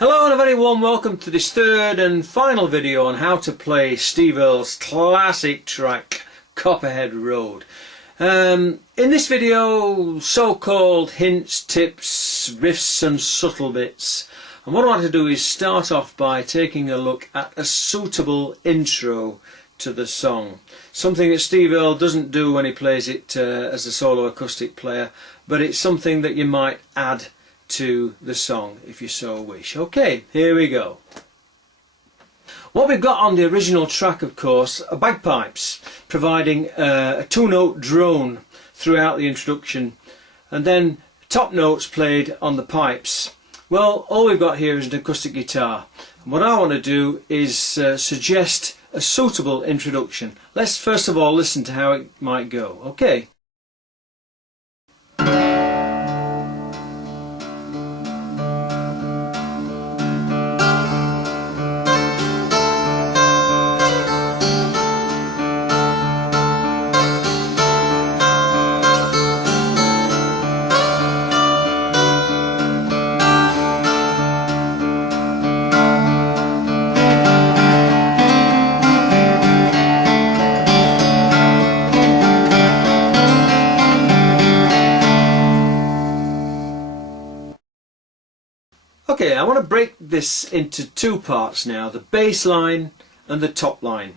Hello and a very warm welcome to this third and final video on how to play Steve Earle's classic track Copperhead Road. In this video, so-called hints, tips, riffs and subtle bits. And what I want to do is start off by taking a look at a suitable intro to the song. Something that Steve Earle doesn't do when he plays it as a solo acoustic player, but it's something that you might add to the song if you so wish. Okay, here we go. What we've got on the original track, of course, are bagpipes providing a two-note drone throughout the introduction, and then top notes played on the pipes. Well, all we've got here is an acoustic guitar. And what I want to do is suggest a suitable introduction. Let's first of all listen to how it might go. Okay. Okay, I want to break this into two parts now, the bass line and the top line,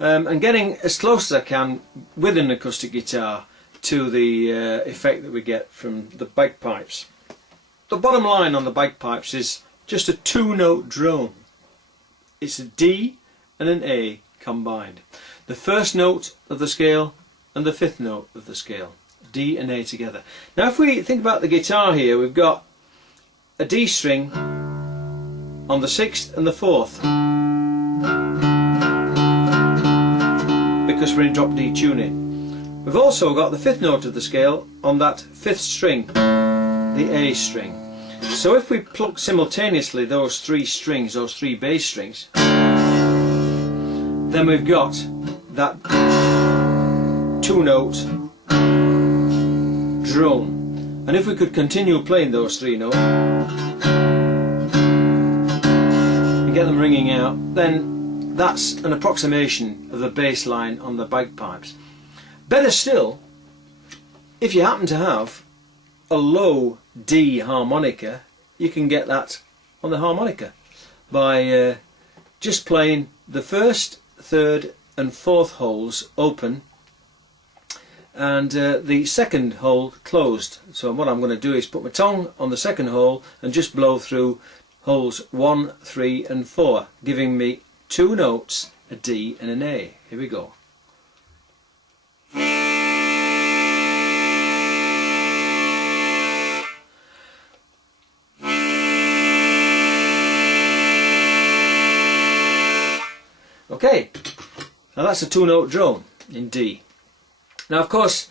and getting as close as I can with an acoustic guitar to the effect that we get from the bagpipes. The bottom line on the bagpipes is just a two-note drone. It's a D and an A combined. The first note of the scale and the fifth note of the scale, D and A together. Now if we think about the guitar here, we've got a D string on the 6th and the 4th, because we're in drop D tuning. We've also got the 5th note of the scale on that 5th string, the A string. So if we pluck simultaneously those three strings, those three bass strings, then we've got that two-note drone. And if we could continue playing those three notes and get them ringing out, then that's an approximation of the bass line on the bagpipes. Better still, if you happen to have a low D harmonica, you can get that on the harmonica by just playing the first, third and fourth holes open and the second hole closed. So what I'm going to do is put my tongue on the second hole and just blow through holes 1, 3 and 4, giving me two notes, a D and an A. Here we go. Okay, now that's a two-note drone in D. Now of course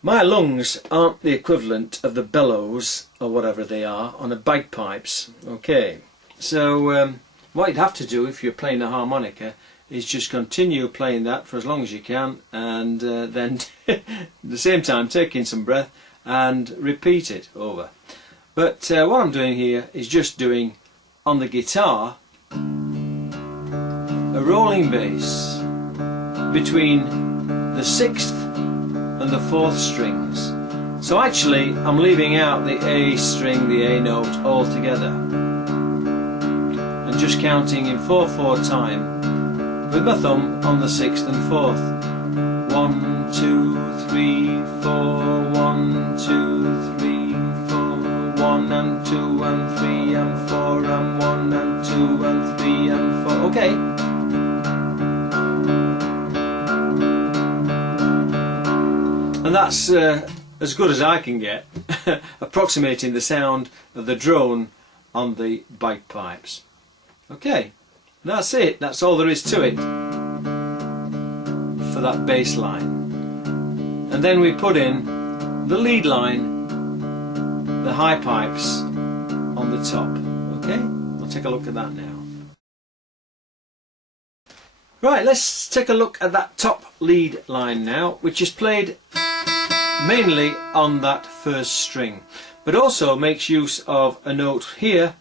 my lungs aren't the equivalent of the bellows or whatever they are on the bagpipes. Okay, so what you'd have to do if you're playing the harmonica is just continue playing that for as long as you can, and then at the same time take in some breath and repeat it over. But what I'm doing here is just doing on the guitar a rolling bass between the 6th and the 4th strings. So actually I'm leaving out the A string, the A note altogether, and just counting in 4/4 time with my thumb on the 6th and 4th. 1, 2, 3, 4, 1, 2, 3, 4, 1 and 2 and 3 and 4 and 1 and 2 and 3 and 4. Okay. And that's as good as I can get, approximating the sound of the drone on the bagpipes. Okay, that's it. That's all there is to it for that bass line. And then we put in the lead line, the high pipes on the top. Okay, we'll take a look at that now. Right, let's take a look at that top lead line now, which is played mainly on that first string, but also makes use of a note here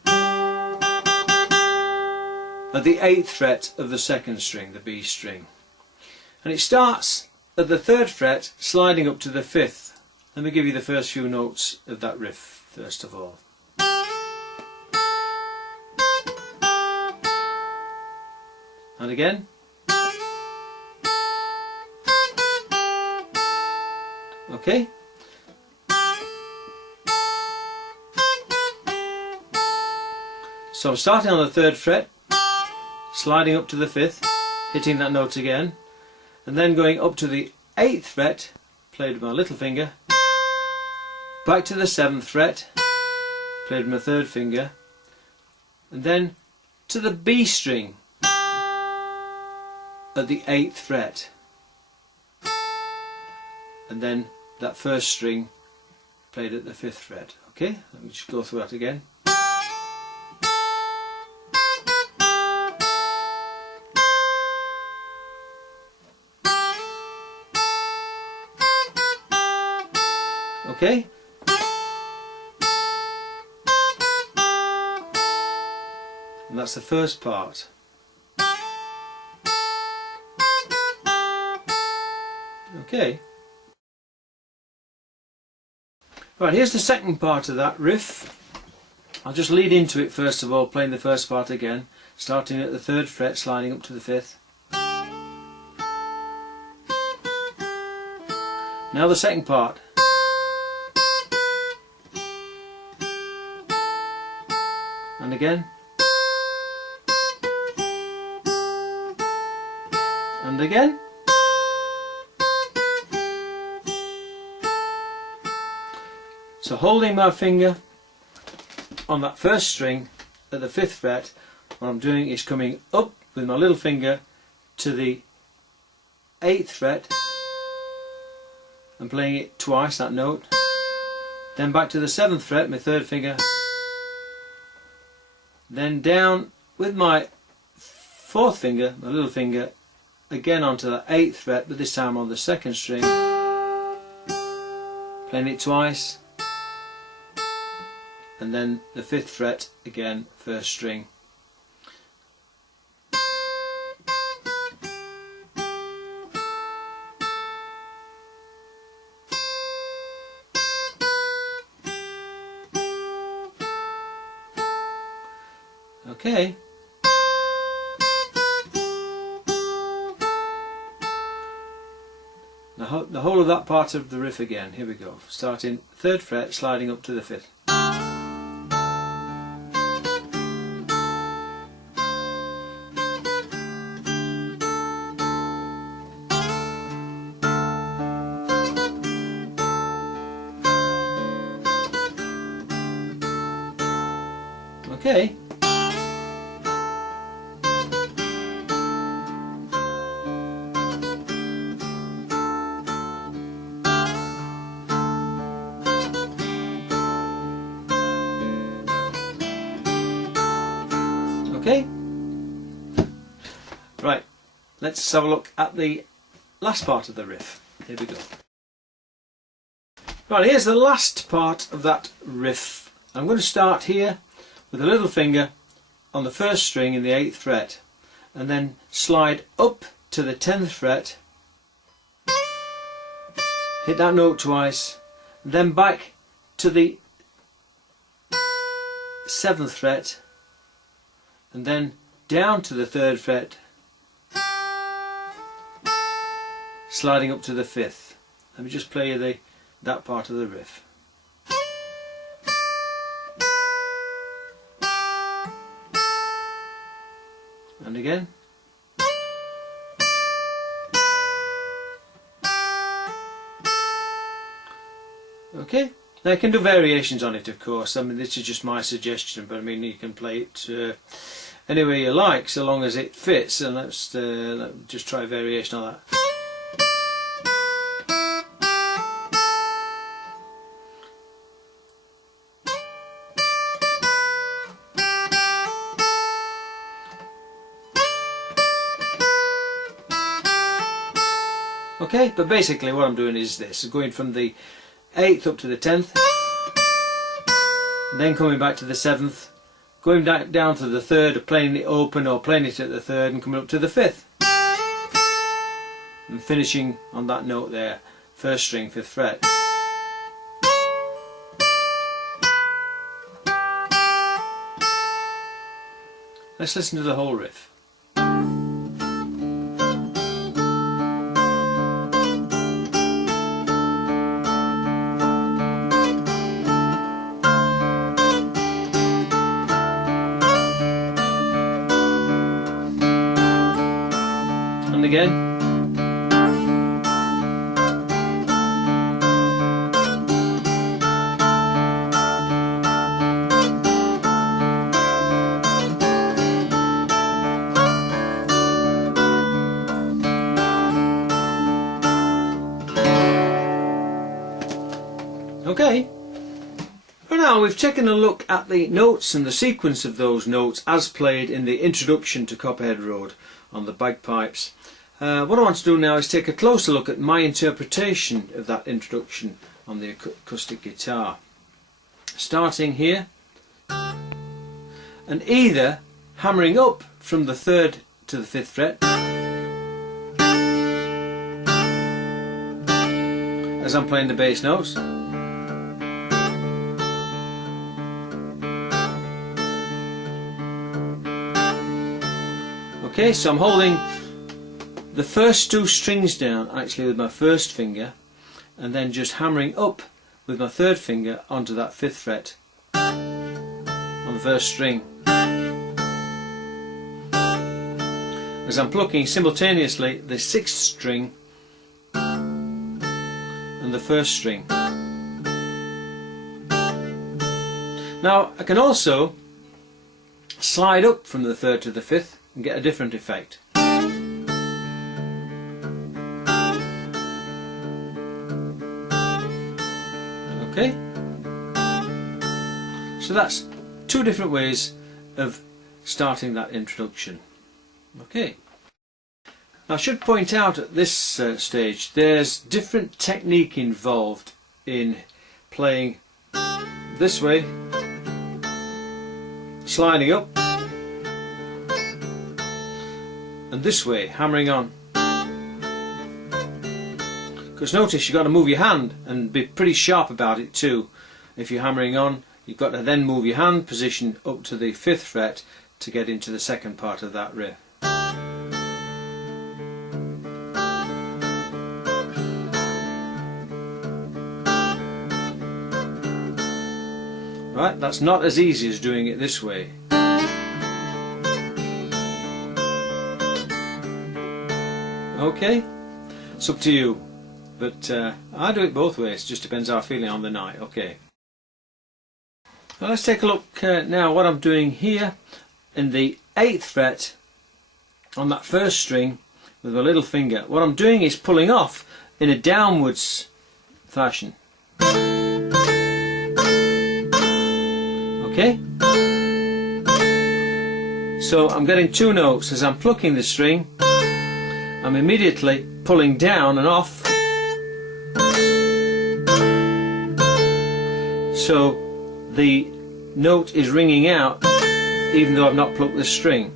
at the 8th fret of the 2nd string, the B string. And it starts at the 3rd fret, sliding up to the 5th. Let me give you the first few notes of that riff first of all. And again. Okay. So I'm starting on the 3rd fret, sliding up to the 5th, hitting that note again, and then going up to the 8th fret, played with my little finger, back to the 7th fret, played with my 3rd finger, and then to the B string at the 8th fret, and then that 1st string played at the 5th fret. Okay, let me just go through that again. Okay. And that's the first part. Okay. Right, here's the second part of that riff. I'll just lead into it first of all, playing the first part again, starting at the 3rd fret, sliding up to the 5th. Now the second part. And again. And again. So holding my finger on that 1st string at the 5th fret, what I'm doing is coming up with my little finger to the 8th fret and playing it twice, that note. Then back to the 7th fret, my 3rd finger. Then down with my 4th finger, my little finger, again onto the 8th fret, but this time on the 2nd string, playing it twice, and then the 5th fret again, 1st string. Okay. Now the whole of that part of the riff again. Here we go. Starting 3rd fret, sliding up to the 5th. Okay. Okay. Right, let's have a look at the last part of the riff. Here we go. Right, here's the last part of that riff. I'm going to start here with a little finger on the 1st string in the 8th fret and then slide up to the 10th fret, hit that note twice, and then back to the 7th fret and then down to the 3rd fret, sliding up to the 5th. Let me just play you that part of the riff. And again. Okay. Now you can do variations on it, of course. I mean, this is just my suggestion, but I mean you can play it any way you like, so long as it fits. And let's just try a variation on that. Okay, but basically what I'm doing is this, going from the 8th up to the 10th, and then coming back to the 7th, going down to the third, or playing it open, or playing it at the third and coming up to the fifth, and finishing on that note there, first string, fifth fret. Let's listen to the whole riff. And again. Okay, for now we've taken a look at the notes and the sequence of those notes as played in the introduction to Copperhead Road on the bagpipes. What I want to do now is take a closer look at my interpretation of that introduction on the acoustic guitar. Starting here, and either hammering up from the third to the fifth fret, as I'm playing the bass notes, okay, so I'm holding the first two strings down actually with my first finger, and then just hammering up with my third finger onto that fifth fret on the first string, as I'm plucking simultaneously the sixth string and the first string. Now I can also slide up from the third to the fifth and get a different effect. Okay, so that's two different ways of starting that introduction. Okay, now I should point out at this stage there's different technique involved in playing this way, sliding up, and this way, hammering on. Because notice you've got to move your hand and be pretty sharp about it too. If you're hammering on, you've got to then move your hand position up to the fifth fret to get into the second part of that riff. Right, that's not as easy as doing it this way. Okay, it's up to you, but I do it both ways, just depends how I'm feeling on the night. Okay, well, let's take a look now what I'm doing here in the 8th fret on that first string with my little finger. What I'm doing is pulling off in a downwards fashion. Okay, so I'm getting two notes as I'm plucking the string. I'm immediately pulling down and off, so the note is ringing out even though I've not plucked the string.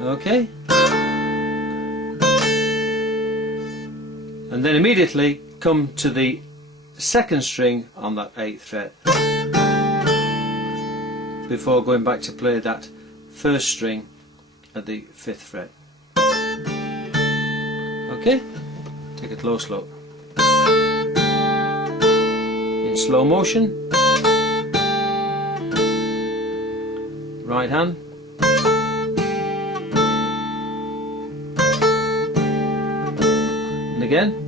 Okay, and then immediately come to the second string on that 8th fret before going back to play that first string at the 5th fret. Okay, take a close look. In slow motion, right hand, and again.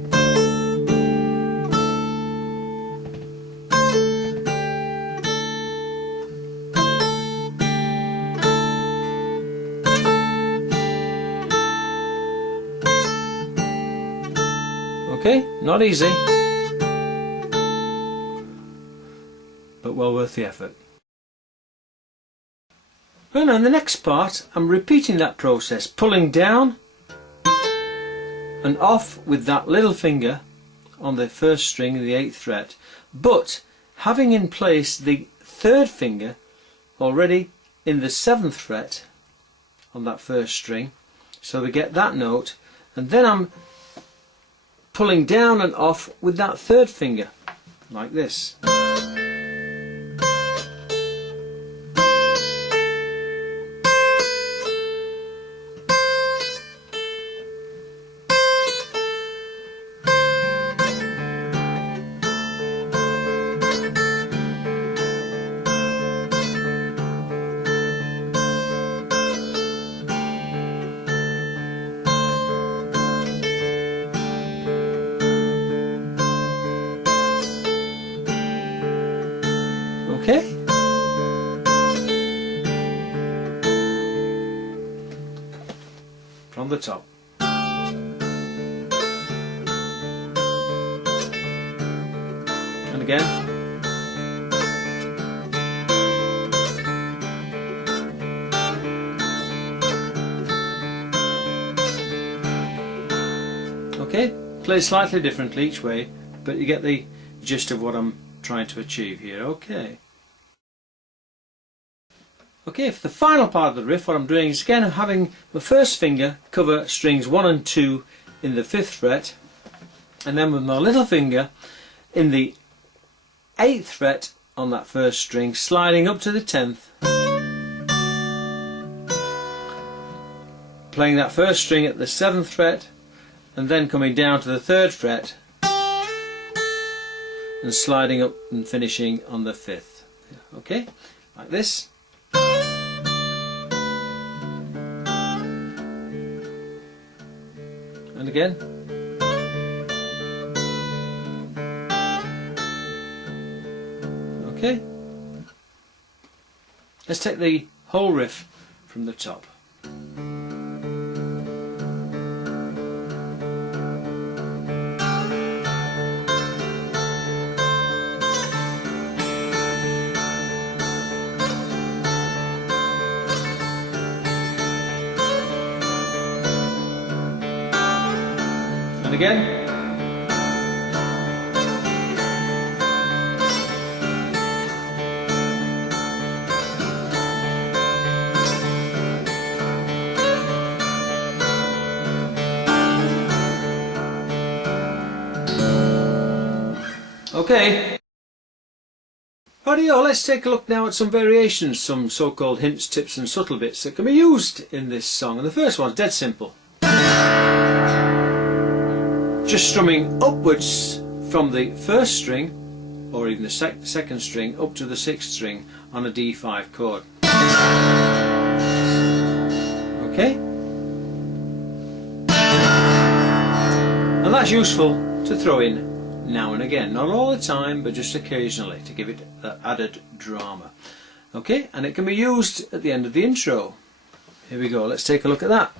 Okay, not easy, but well worth the effort. Well, now in the next part I'm repeating that process, pulling down and off with that little finger on the first string of the 8th fret, but having in place the 3rd finger already in the 7th fret on that first string, so we get that note, and then I'm pulling down and off with that 3rd finger like this. Okay? From the top. And again. Okay? Plays slightly differently each way, but you get the gist of what I'm trying to achieve here. Okay. Okay, for the final part of the riff, what I'm doing is again having my first finger cover strings 1 and 2 in the 5th fret, and then with my little finger in the 8th fret on that first string, sliding up to the 10th, playing that first string at the 7th fret, and then coming down to the 3rd fret and sliding up and finishing on the 5th. Okay, like this. And again. Okay. Let's take the whole riff from the top. And again. Okay. Rightio, let's take a look now at some variations, some so-called hints, tips and subtle bits that can be used in this song. And the first one's dead simple. Just strumming upwards from the 1st string, or even the 2nd string, up to the 6th string on a D5 chord. Okay? And that's useful to throw in now and again, not all the time, but just occasionally to give it that added drama. Okay, and it can be used at the end of the intro. Here we go, let's take a look at that.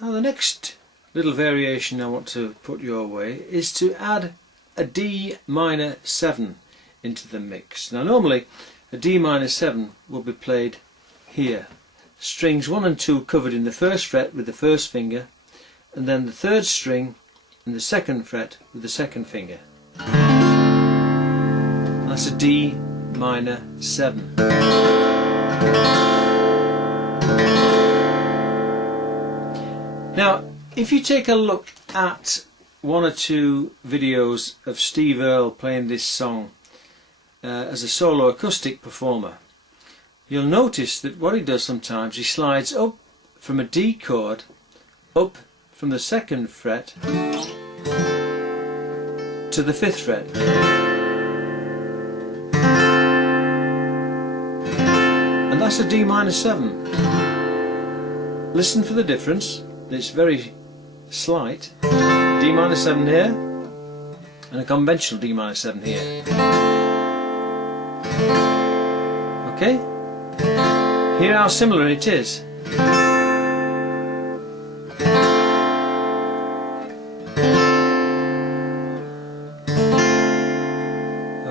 Now the next little variation I want to put your way is to add a D minor 7 into the mix. Now normally a D minor 7 will be played here. Strings 1 and 2 covered in the 1st fret with the 1st finger, and then the 3rd string in the 2nd fret with the 2nd finger. That's a D minor 7. Now, if you take a look at 1 or 2 videos of Steve Earle playing this song as a solo acoustic performer, you'll notice that what he does sometimes, he slides up from a D chord, up from the 2nd fret to the 5th fret. And that's a D minor 7. Listen for the difference. that's very slight, D minor 7 here, and a conventional D minor 7 here. Okay? Hear how similar it is.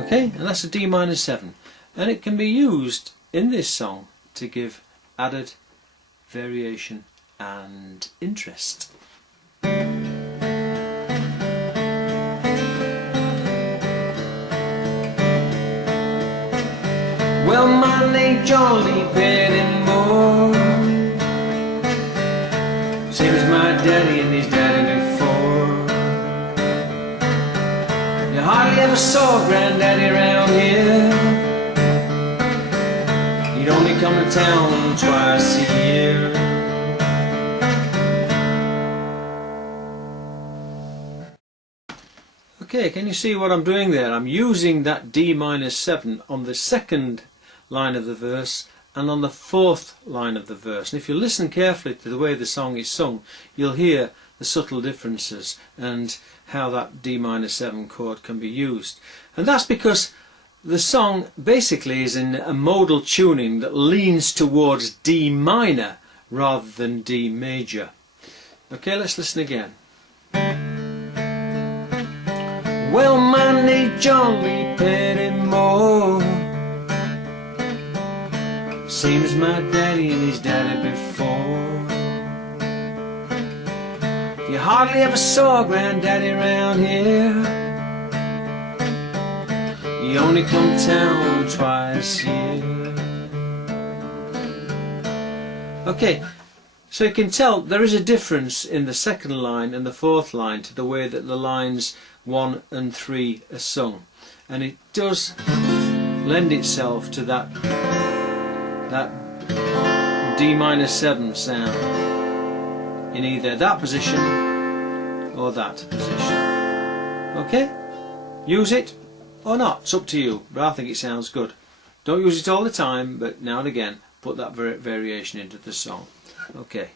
Okay, and that's a D minor 7, and it can be used in this song to give added variation and interest. Well, mine ain't jolly anymore, same as my daddy and his daddy before. You hardly ever saw Granddaddy around here. He'd only come to town twice a year. Okay, can you see what I'm doing there? I'm using that D minor 7 on the second line of the verse and on the fourth line of the verse. And if you listen carefully to the way the song is sung, you'll hear the subtle differences and how that D minor 7 chord can be used. And that's because the song basically is in a modal tuning that leans towards D minor rather than D major. Okay, let's listen again. Well, mine ain't jolly anymore, same as my daddy and his daddy before. You hardly ever saw Granddaddy around here. He only come to town twice a year. Okay, so you can tell there is a difference in the second line and the fourth line to the way that the lines 1 and 3 are sung, and it does lend itself to that D minor 7 sound in either that position or that position. Okay? Use it or not, it's up to you, but I think it sounds good. Don't use it all the time, but now and again put that variation into the song. Okay.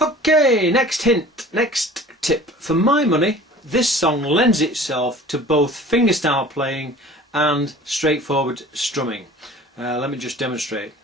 Okay, next hint, next tip. For my money, this song lends itself to both fingerstyle playing and straightforward strumming. Let me just demonstrate.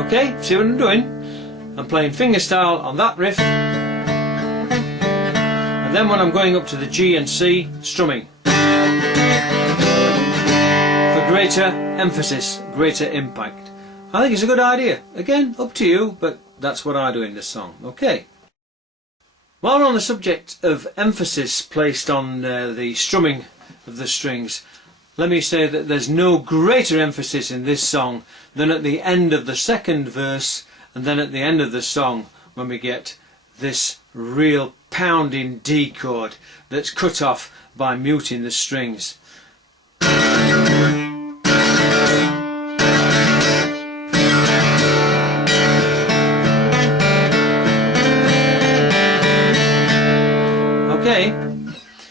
Okay, see what I'm doing? I'm playing fingerstyle on that riff, and then when I'm going up to the G and C, strumming. For greater emphasis, greater impact. I think it's a good idea. Again, up to you, but that's what I do in this song. Okay. While we're on the subject of emphasis placed on the strumming of the strings, let me say that there's no greater emphasis in this song than at the end of the second verse and then at the end of the song when we get this real pounding D chord that's cut off by muting the strings. Okay,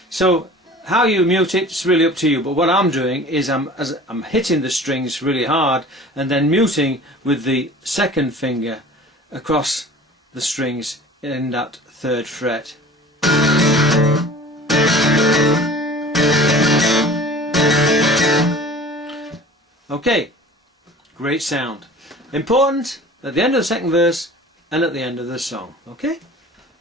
so how you mute it is really up to you, but what I'm doing is I'm hitting the strings really hard and then muting with the second finger across the strings in that third fret. Okay, great sound. Important at the end of the second verse and at the end of the song. Okay?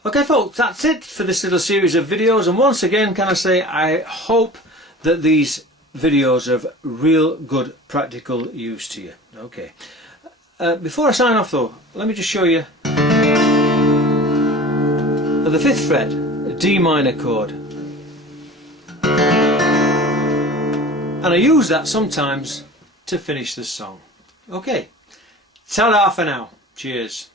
Okay folks, that's it for this little series of videos, and once again can I say I hope that these videos are of real good practical use to you. Okay. Before I sign off though, let me just show you at the 5th fret, a D minor chord. And I use that sometimes to finish the song. Okay. Ta-da for now. Cheers.